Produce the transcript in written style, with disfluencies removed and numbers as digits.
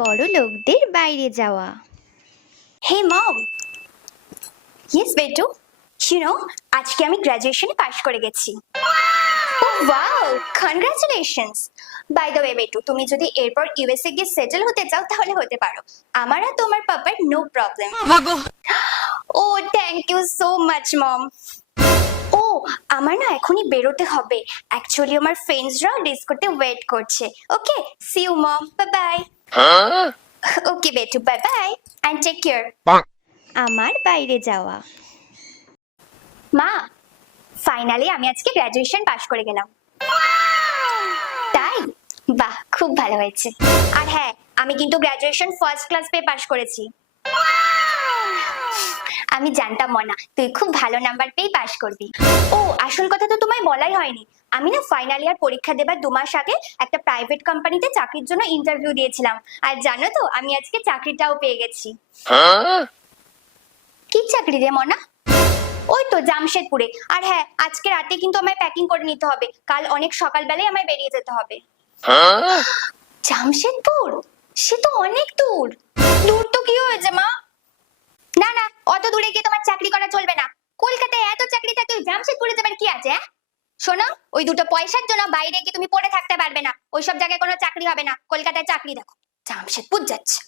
বড় লোকদের বাইরে যাওয়া। Hey mom. Yes বেটু, আজকে আমি গ্র্যাজুয়েশনে পাশ করে গেছি। Oh wow, congratulations. By the way বেটু, তুমি যদি এরপর ইউএসএ গিয়ে সেটেল হতে চাও তাহলে হতে পারো। আমার আর তোমার পাপার no problem. Oh thank you so much mom. ও আমার না এখনই বেরোতে হবে, অ্যাকচুয়ালি আমার ফ্রেন্ডসরা ডিসকোতে ওয়েট করছে। Okay see you mom, bye bye. Okay বেটু, bye bye and take care. আমার বাইরে যাওয়া। মা, ফাইনালি আমি আজকে গ্র্যাজুয়েশন পাশ করে গেলাম। তাই? বাহ, খুব ভালো হয়েছে। আর হ্যাঁ, আমি কিন্তু গ্র্যাজুয়েশন ফার্স্ট ক্লাস পেয়ে পাশ করেছি। আমি জানতাম মনা তুই খুব ভালো নাম্বার পেয়ে পাশ করবি। ও আসল কথা তো তোমায় বলাই হয়নি, আমি না ফাইনাল ইয়ার পরীক্ষা দেবার 2 মাস আগে একটা প্রাইভেট কোম্পানিতে চাকরির জন্য ইন্টারভিউ দিয়েছিলাম, আর জানো তো আমি আজকে চাকরিটাও পেয়ে গেছি। কি চাকরি রে মনা? ওই তো জামশেদপুরে। আর হ্যাঁ, আজকে রাতে কিন্তু আমায় প্যাকিং করে নিতে হবে, কাল অনেক সকালবেলায় আমায় বেরিয়ে যেতে হবে। জামশেদপুর? সে তো অনেক দূর। দূর তো কি হয়েছে মা? না না, অত দূরে গিয়ে তোমার চাকরি করা চলবে না। কলকাতায় এত চাকরি থাকে, জামশেদপুরে যাবার কি আছে? শোনো, ওই দুটো পয়সার জন্য বাইরে গিয়ে তুমি পড়ে থাকতে পারবে না, ওইসব জায়গায় কোনো চাকরি হবে না। কলকাতায় চাকরি দেখো, জামশেদপুর যাচ্ছে।